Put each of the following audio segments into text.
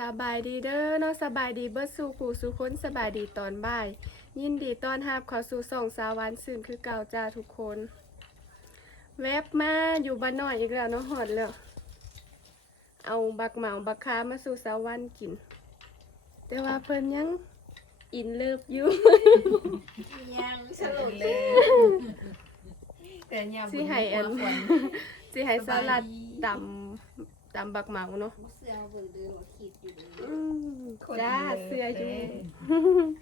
สบายดีเด้อเนาะสบายดีเบิดสู่ผู้สู่คนสบายดีตอนบ่าย ยินดีต้อนรับเข้าสู่ส่องสาววันซื่นคือเก่าจ้าทุกคน แวบมาอยู่บ้านน้อยอีกแล้วเนาะหอดแล้วเอาบักเหมาบักคามาสู่สาววันกิน แต่ว่าเพิ่นยังอินเลิฟอยู่ ยังสรุปเลยแต่ยังสิให้อันสิให้สลัดตำ ตำบักเหมาเนาะเสื้อเบิ่งดูว่าคิดอยู่เลยอืมจ้าเสื้ออยู่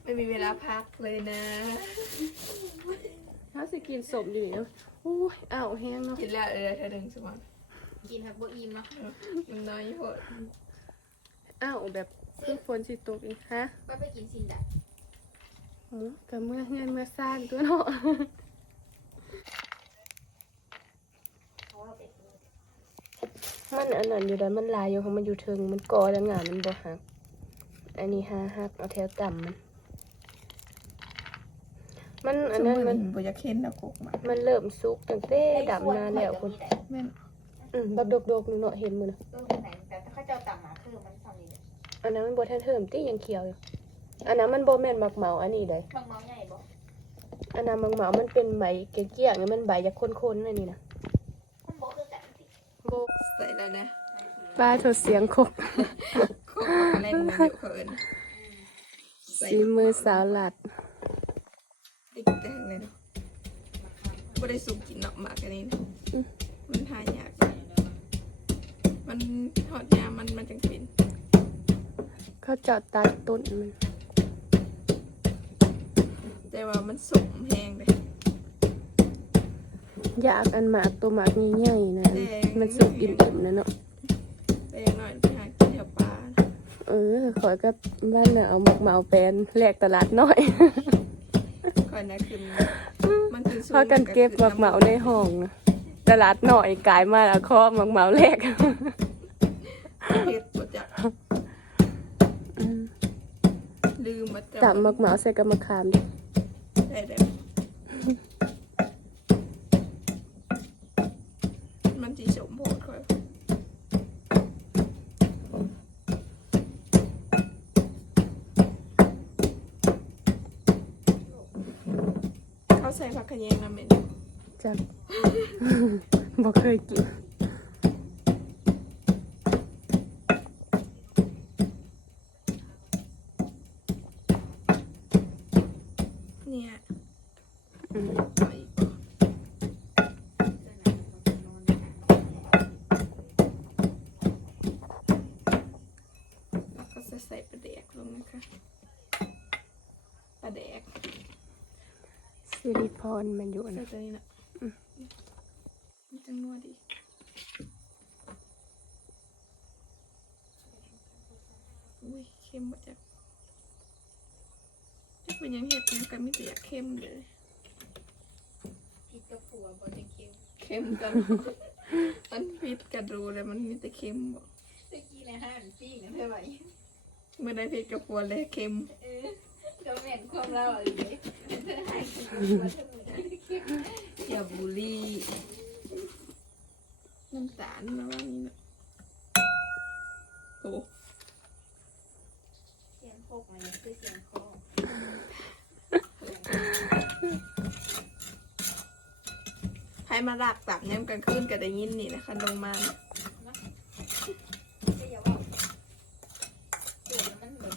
ไม่มีเวลาพักเลยนะถ้าสิกินสมอยู่นี่เนาะอู้ยอ้าวแห้งเนาะกินแล้วเออเธอดึงสมองกินฮักบ่อิ่มเนาะมันน้อยโหดอ้าวแบบคือฝนสิตกอีกฮะว่าไปกินซินดะหือกับเมื่อเงินเมื่อสร้างตัวเนาะ เพราะว่าเป็ด มันอันนั้นอยู่ได้มันลายอยู่ของมันอยู่เทิงมันกอแล้วงามันบ่หัก อันนี้หาหักเอาแถวต่ำมัน มันอันนั้นมันบ่อยากเห็นนะกุกมามันเริ่มสุกตั้งแต่ดำนาแล้วคุณแม่นอืมบักดกๆนึงเนาะเห็นมื้อนะตัวไหนแต่ถ้าเขาเจ้าต่ำมาคือมันทำนี่เลยอันนั้นมันบ่ทันเทิมติยังเขียวอยู่อันนั้นมันบ่แม่นมักเหมาอันนี้ได้บางเมาใหญ่บ่อันนั้นมักเหมามันเป็นใบเกี้ยงๆนี่มันใบจะข้นๆอันนี้นะมันบ่คือกัน สิบ่ใส่แล้วนะปลาทดเสียงคกคุกมาเล่นมันอยู่เพิ่นใส่สีมือสาวหลัดติ๊กแดงเลยเนาะบ่ได้สุกกินเนาะหมากอันนี้นะมันหายากมันทอดยามมันมันจังเป็นเขาเจาะตัดต้นมันแต่ว่ามันสุกแห้งเลย อยากอันหมากตัวหมากใหญ่ๆนะแดงมันสุกอิ่มๆนะเนาะแต่อย่างน้อยไปหากินแถวป่านะเออขอยกับบ้านน่ะเอาหมกเหมาแปลนแลกตลาดน้อยก่อนนะคือมันคือสูงพากันเก็บหมกเหมาในห้องนะตลาดน้อยกลายมาแล้วเคาะหมกเหมาแลกเฮ็ดบ่จักลืมมาจับจับหมกเหมาใส่กับมะขามดิได้ได้ เขาใส่ผักขะแยงน้ำเสิริพรมันอยู่ใส่นะตัวนี้นะมันจังนัวดีอุ้ยเค็มหมดจ้ะที่เป็นหยังเห็ดยังกันไม่แต่อยากเค็มเลยพิษกับผัวบ่จะเค็มเค็มจังมันพิษกันรูเลยมันมีแต่เค็มบ่ตะกี้ในห้างปิ้งกันเท่าไหร่เมื่อได้พิษกับปวดเลยเค็มเออ ก็แม่นความเราอะไรเลยเธอให้กินหัวเธอย่าบูลีน้ำตาลนะว่านี้นะโอ้เสียงพกมันคือเสียงคอให้มาหลากตับย้ำกันขึ้นกับได้ยินนี่นะคะลงมานะ ก็อย่าว่าเสียงมันแบบ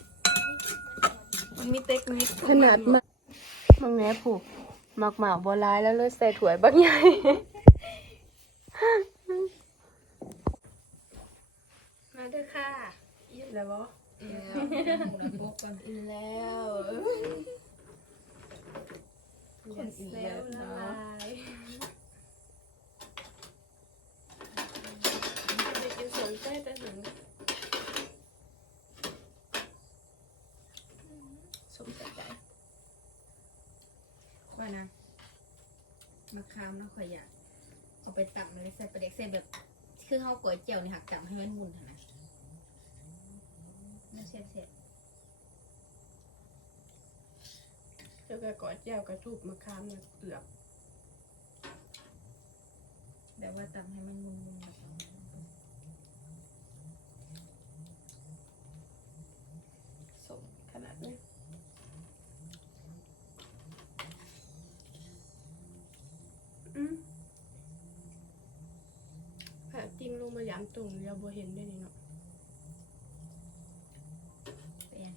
มันมีเทคนิคขนาดมากมังแหนผูกหมักเหมาบ่หลายแล้วเลยใส่ถ้วยบักใหญ่มาเด้อค่ะยินแล้วบ่เออหมูนะพกกันอินแล้วคนเซลละลายจะกินสนใจแต่ถึง สมใจใจ ว่านะมะ ขามนะข่อยอยากเอาไปตักเลยใส่ปลาเด็กใส่แบบ คือเฮาก๋วยเจียวนี่หักจับให้มันมุนหั่นนะน่าเสียบเสียบเจ้ากระกอดแจ้วกระทูบมะขามเนี่ยเปลือก แบบว่าตักให้มันมุนๆแบบนั้น มายามตุ่มเราบ่เห็นได้นี่เนาะเป็นยัง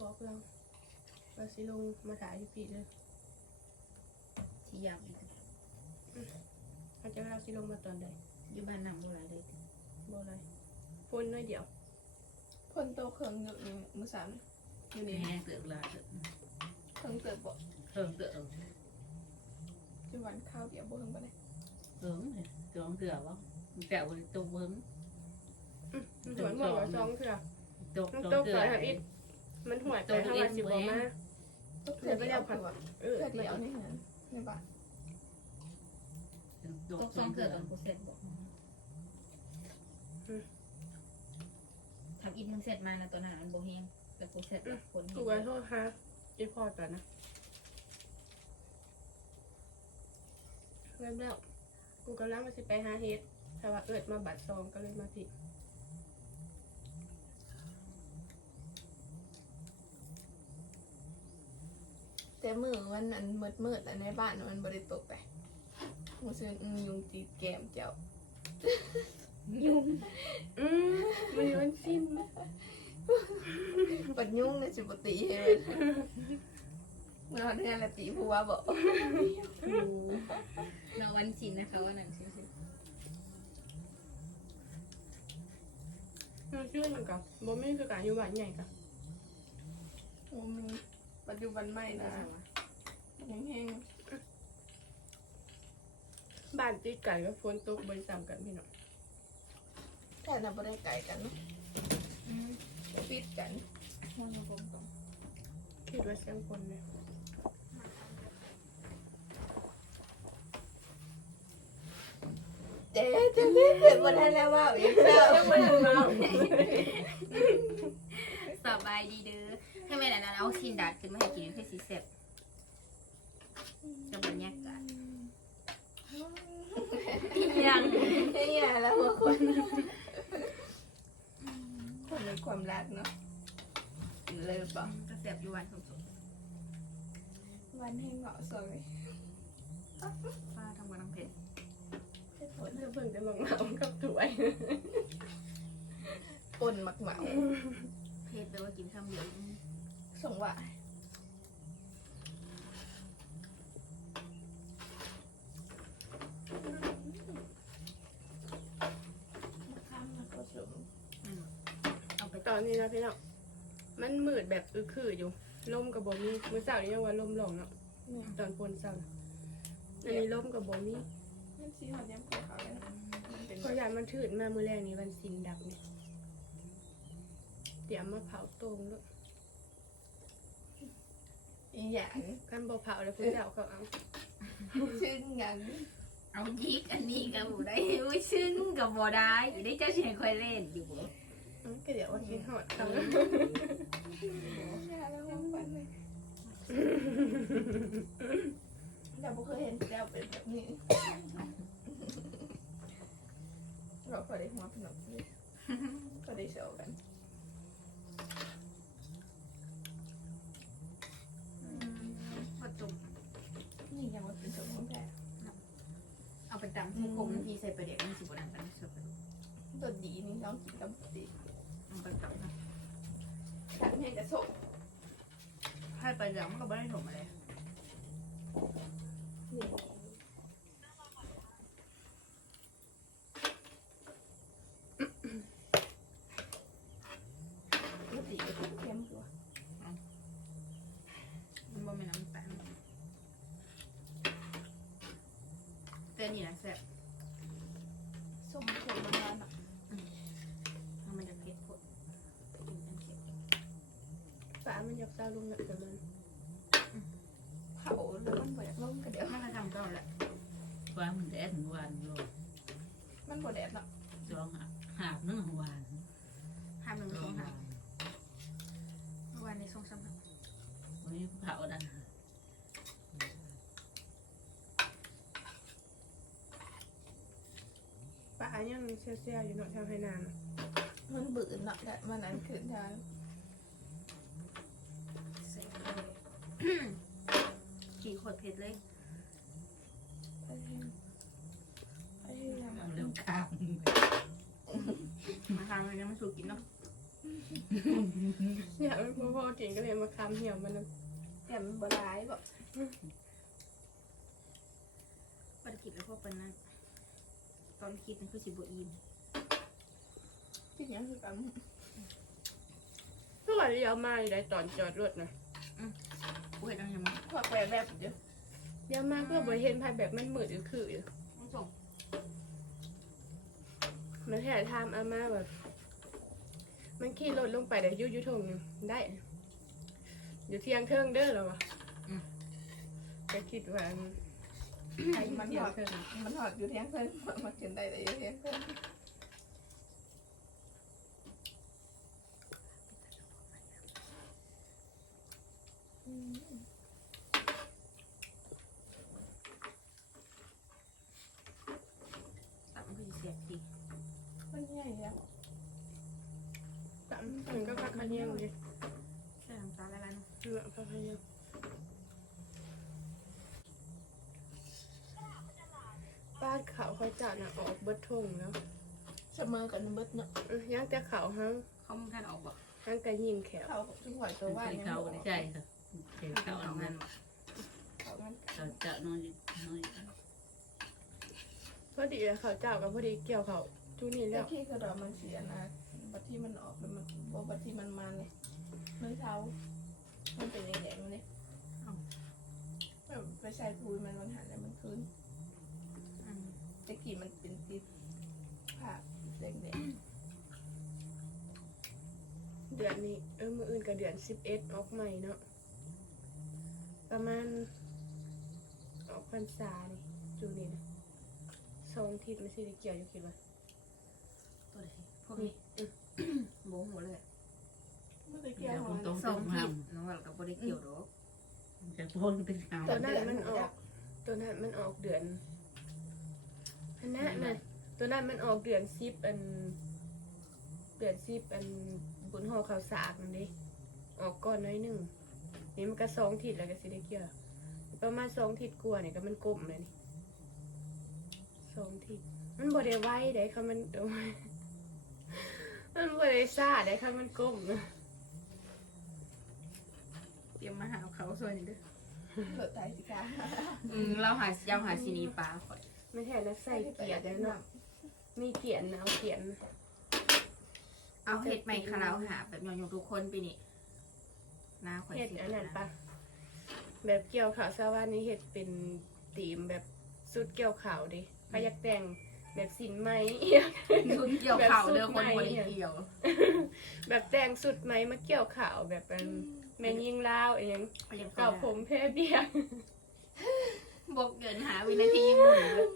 บอกเราว่าสิลงมาถ่ายอยู่พี่เลยที่ยามอีกอาจจะเราสิลงมาตอนใดอยู่บ้านนำโบราณเลยบ่เลยพ่นน้อยเดียวคนโตเครื่องอยู่นี่มือสามอยู่นี่แห้งเตือกลาเตือกเครื่องเติบบ่เพิ่มเตือกจุวันข้าวเดียวบ่เพิ่งบ่ได้ เพิ่มเลยเตือกเตือกวะแก้วตัวเพิ่มมันหวยหมดว่าสองเถื่อตกมันตตกกเตืไปอกทางอิดมันหวยไปทางว่าสิบ่มาเพื่อเดียวผัดเออเพื่อเดียวนี่นั่นในบ้านตตกกสสอองงเตืเกิอดกตอนกูเสร็จบอกทำอินมึงเสร็จมานะตอนนั้นมันโบเฮงแต่กูเสร็จแบบคนกูขอโทษฮะอีพอก่อนนะเริ่มแล้ว กูกำลังมาสิไปหาเฮ็ดแต่ว่าเอิดมาบัดซองก็เลยมาผิดแต่มือมันอันมืดมืดๆแล้วในบ้านมันบ่ได้ตกไปมูซึอืมยุงตีแก้มเจ้า ยุ่งอืมมันมันสิ้น ปัดยุ่งนะสิบ่ตีให้มัน เมื่อเดือนละตีผัวบ่เนาะวันชินนะคะวันนั้นชินมันชื่อเหมือนกับบ่มีคือการอยู่บ้านใหญ่กับโอ้มีปัจจุบันไม่นะยังแห้งบ้านติดกันก็ฝนตกบริษัทกันพี่น้องแค่น่ะบ่ได้ไกลกันเนาะอืมบ่ปิดกันมองตรงตรงคิดว่าเสียงคนเลย เจ๊จะรีบเกิดบ่ทันแล้วว่าอีกแล้วสบายดีเด้อถ้าไม่นั้นเอาชินดัดขึ้นมาให้กินคือสีเสร็จกับบรรยากาศยังเฮียแล้วหัวคนคนมีความรักเนาะเลยบ่ก็เสียบอยู่วันสมสมวันแห่งเหงาะสวยฟ้าทำวันน้ำเพชร เพื่อเพิ่งจะลงมาเอากับถวยปนหมักเหมาเพชรแปลว่ากินข้าวเหนียวส่งว่าข้ามมาก็สมเอาไปตอนนี้นะพี่น้องมันมืดแบบอึคืออยู่ลมกับบ่มีมื้อเช้านี้ยังว่าลมหลงเนาะเนี่ยตอนฝนเช้าน่ะอันนี้ลมกับบ่มีมันสีหอมย้ำขา วๆเลยนะมันเป็นก็ยานมันถืดมามื้อแรกนี้วันสินดับนี่เตรียมมาเผาโตงด้วยอีหยังกันบ่เผาแล้วคุณเจ้าเขาเอาซึ่งหยังเอายิกอันนี้กับบ่ได้อุ้ยซึ่งกับบ่ได้ได้เจ้าเชียงคอยเล่นอยู่บ่อืมก็เดี๋ยวว่ากินฮอดเขายาแล้วมันฟันเลยแต่บ่เคยเห็นแก้วเป็นแบบนี้ เราพอได้หัวขนมเลยพอได้โชว์กันพอจบนี่ยังว่าเป็นสมของแท้เอาไปตำให้คมน้ำพีใส่ไปเดี๋ยวมันสิบ่ดังกันเสิร์ฟไปตัวดีนี่ต้องกินกับดีเอาไปตำนะทำให้กระสมให้ไปเดี๋ยวมันก็บ่ได้ถมอะไรนี่ตัวดีก็เข้มกว่า มันบ่แม่นน้ำตาล เตือนนี่นะแซ่บส้มเค็มมันร้อนอะมันจะเผ็ดผดกินเป็นเค็มฟ้ามันอยากเศร้าลงแบบนั้นเผาแล้วมันบ่อยากล่มกันเดี๋ยว มันก็ทำก่อนแหละความแดดวันโลมันบ่แดดเนาะจองหาบนึ่งวันห้ามหนึ่ง จ ส อ อง ง หา หาเมื่อวานในสองสามหา วันนี้เผาดัน ป้ายังเสียๆอยู่เนาะแถวให้นานมันบืนเนาะแต่มันนั้นขึ้นทางใส่ไปเลยกี่ขวดเผ็ดเลยพยายามพยายามเร็วขามมาทางเลยยังไม่สูกินเนาะอยากเป็นพ่อพ่อกินก็เลยมาคำเหี่ยวมันนะแต่มันบร้ายบ่ปฏิกิจแล้วพวกเป็นนั้น ตอนคิดมันคือสิบอินที่ยังคือกันเมื่อวานเลี้ยวมาอยู่ได้ตอนจอดรถนะกูเห็นอะไรมั้งพวกแปรแบบเยอะเลี้ยวมาก็บ่เห็นภายแบบมันมืดอยู่คืออยู่ต้องส่งมันแค่ทำอามาแบบ มันขี่รถลงไปแต่ยุยุทงหนึ่งได้อยู่เที่ยงเทิงเด้อเหรอวะก็คิดว่าไอ้ มันหอดมันหอดอยู่แที่ยงคืนมากินได้แต่อยู่แที่ยงเพิ่นคือเสียบดี มันใหญ่แล้ว สามถึงก็พักขะเนียงเลย ใส่น้ำตาลอะไรเนาะ เลือพักขะเนียง บ้านเขาเขาจัดน่ะออกเบิดทงแล้วเสมอกันเบิดเนาะเอ้ยยังแต่เขาฮังเขามึงท่านออกบอกฮังกะยิงแขวเขาทุกหัวตัวว่าใส่ยังเขาบอกใช่ค่ะใส่เขาอันนั้นเขามันเขาจะน้อยน้อยพอดีเขาเจ้ากับพอดีเกี่ยวเขาทุนี่แล้แล้ววที่กระดอกมันเสียนะบัดที่มันออกแล้วมันบอกบัดที่มันมันเลยมือเท้ามันเป็นแดงๆเลยแบบไปใส่ปุยมันมันหันแล้วมันคืน อืม ตะกี้มันเป็นติดผ้าแดง เดือ นนี้เออมืออื่นกับเดือนสิบเอ็ดออกใหม่เนาะประมาณออกพรรษานี่จูนี่นะสองทิศไม่ใช่ได้เกี่ยวอยู่คิดว่าตัวไหนพวกนี้โบหมดเลยๆมันจะเกี่ยวเดี๋ยวหัคุวณต้องสต้อองงทีทน้องว่ากับบริเกี่ยวดอกำจะพ่นเป็นขาวตัวนั้นมันออกตัวนั้นมันออกเดือนอันนั้นน่ะตัวนั้นมันออกเดือนสิบอันเดือนสิบอัน บุญห่อข้าวสากนั่นดิออกก่อนน้อยหนึ่งนี่มันก็สองทิศแล้วก็สิได้เกี่ยวประมาณสองทิศกลัวาเนี่ยก็มันกลมเลยนี่สองทิศมันบ่ได้ไวได้ค่ะมันเดี๋ยวมันบ่ได้ซ่าได้ค่ะมันกลมนะเตรียมมาหาเขาส่วนเด้อเกิดตายสิคะอืมเราหาเจ้าหาซีนีปลาข่อยไม่แท้นะใส่เกียร์แล้วเนาะมีเกียร์นะเอาเกียร์นะ เอาเห็ดใหม่คาราหาแบบยองๆทุกคนปีนี้หน้าข่อยเห็ดสียอันนั้นปะแบบเกี่ยวขาวสวรรค์นี่เห็ดเป็นตีมแบบสุดเกี่ยวขาวดิพยักแต่งแบบสินไหมชุดเกี่ยวเข่าเด้อคนบริเกี่ยว แบบแต่งสุดไหมมาเกี่ยวขาวแบบเป็นแม่ยิงลาวเองเขายังเก่าผมแพ้เบี้ยบอกเดินหาวินาทีหมุนเลย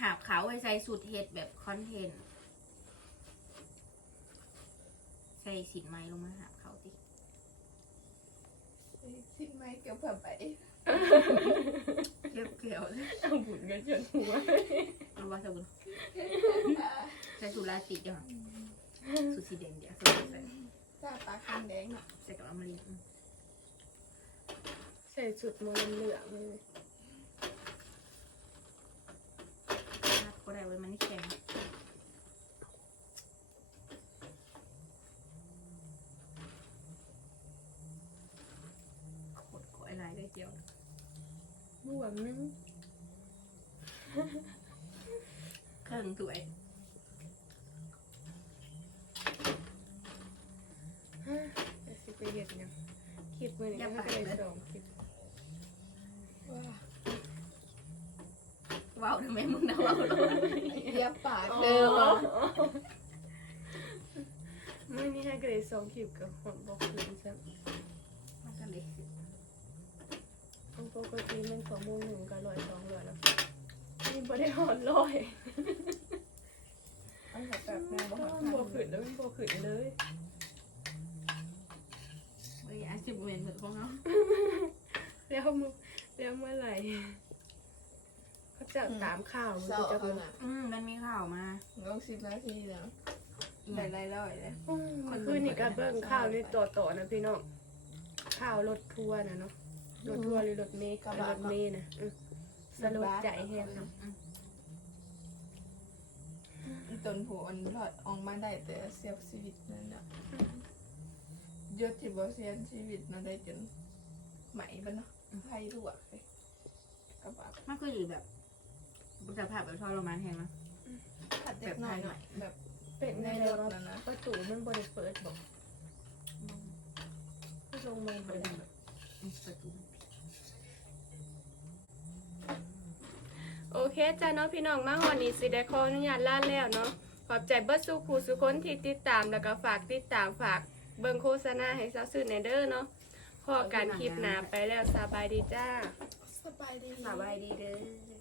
หาบเขาไว้ใส่สูตรเห็ดแบบคอนเทนต์ ใส่สินไม้ลงมาหาบเขาติสิ้นไม้เกี่ยวกับไปเกี่ยวเกี่ยวเลยเอาบุญกันจนหัวเอาว่าสบุนใส่สูตรลาติจ้ะสูตรสีแดงเดี๋ยวใส่ใส่ตาปลาคันแดงเนาะใส่กับอมรินทร์อืมใส่สุดมนเหลืองเลย นัดก็ได้ไว้มันนี่แข็งโคตรก้อยลายได้เจียว บวมนึงเครื่องถ้วยฮะแต่สิไปเห็ดยังคลิปมือนี้ก็เลยสองคลิปว้าว้าวทำไมมึงนะว้าวเลยเรียบปากเด้อว่ะมื่อนี้ให้ก็เลยสองคลิปกับหอนบอกคืนซะมันก็เล็กสิ ปกติมันสองโมงหนึ่งก็ร้อยสองร้อยแล้วนี่บ่ได้หอนร้อยอันแบบแบบแม่บอกมันบ่ขึ้นแล้วมันบ่ขึ้นเลยเอ้ยอาชีพเวนเหมือนของเขาแล้วมือแล้วเมื่อไหร่เขาจะตามข่าวมันเศร้าจะเอามาน่ะอืมมันมีข่าวมาลองสิบนาทีเนาะอีกอได้ย่างได้ร้อยเลยเมื่อคืนนี่ก็เบิ่งข่าวในต่อต่อๆนะพี่น้องข่าวรถทัวร์นะเนาะ รถทัวร์หรือรถเมล์กับรถเมล์นะอืมสลดใจแฮงนะอืมตนหัวอันรอดออกมาได้แต่เสียชีวิตนั่นน่ะยศที่บ่เสียชีวิตนั่นได้จนไหมบ่เนาะไฟรั่วเลยกระบะมันคืออยู่แบบบุษภาพแบบทรมานแห้งนะขัดเด็กหน่อยหน่อยแบบเป็นในในรรถถนะนะประตูมันบริเปิดบอกลงมาบบ่ริได้เวณแบบประตู โอเคจ้าเนาะพี่น้องมาหอนี้สิได้ขออนุญาตลาแล้วเนาะขอบใจเบิร์ดสุขูสุคนที่ติดตามแล้วก็ฝากติดตามฝากเบิ่งโฆษณาให้ซาวซื่อในเด้อเนาะพอการคลิปหนาไปแล้วสบายดีจ้า สบายดี สบายดีเด้อ